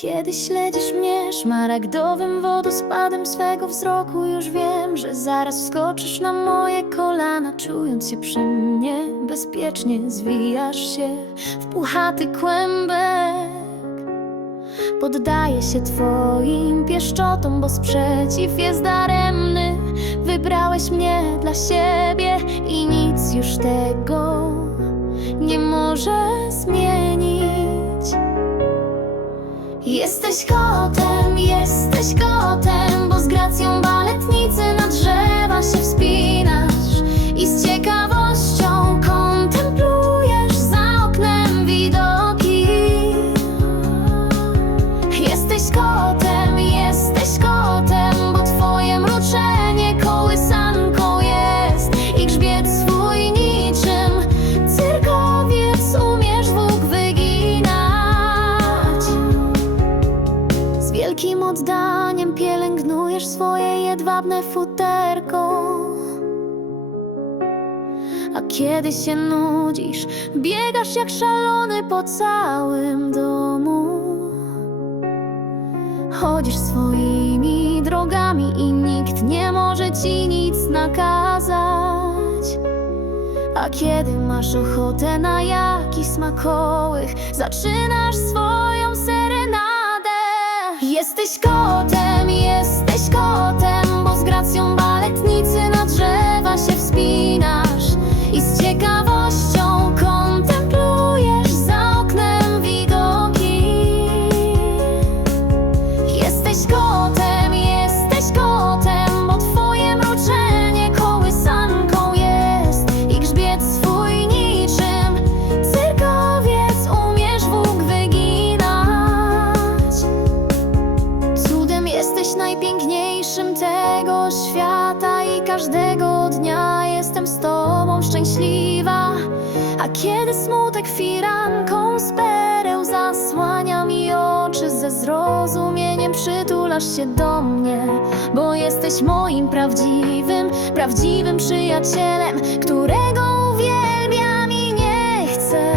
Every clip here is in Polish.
Kiedy śledzisz mnie szmaragdowym wodospadem swego wzroku Już wiem, że zaraz wskoczysz na moje kolana Czując się przy mnie bezpiecznie Zwijasz się w puchaty kłębek. Poddaję się twoim pieszczotom, bo sprzeciw jest daremny. Wybrałeś mnie dla siebie i nic już tego Jesteś kotem, jesteś kotem, jedwabne futerko. A kiedy się nudzisz, biegasz jak szalony po całym domu. Chodzisz swoimi drogami i nikt nie może ci nic nakazać. A kiedy masz ochotę na jakiś smakołych, zaczynasz swoją serenadę. Jesteś kotem, jesteś każdego dnia jestem z tobą szczęśliwa. A kiedy smutek firanką z pereł zasłania mi oczy ze zrozumieniem przytulasz się do mnie, bo jesteś moim prawdziwym, prawdziwym przyjacielem, którego uwielbiam i nie chcę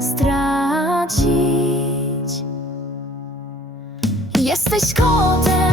stracić. Jesteś kotem,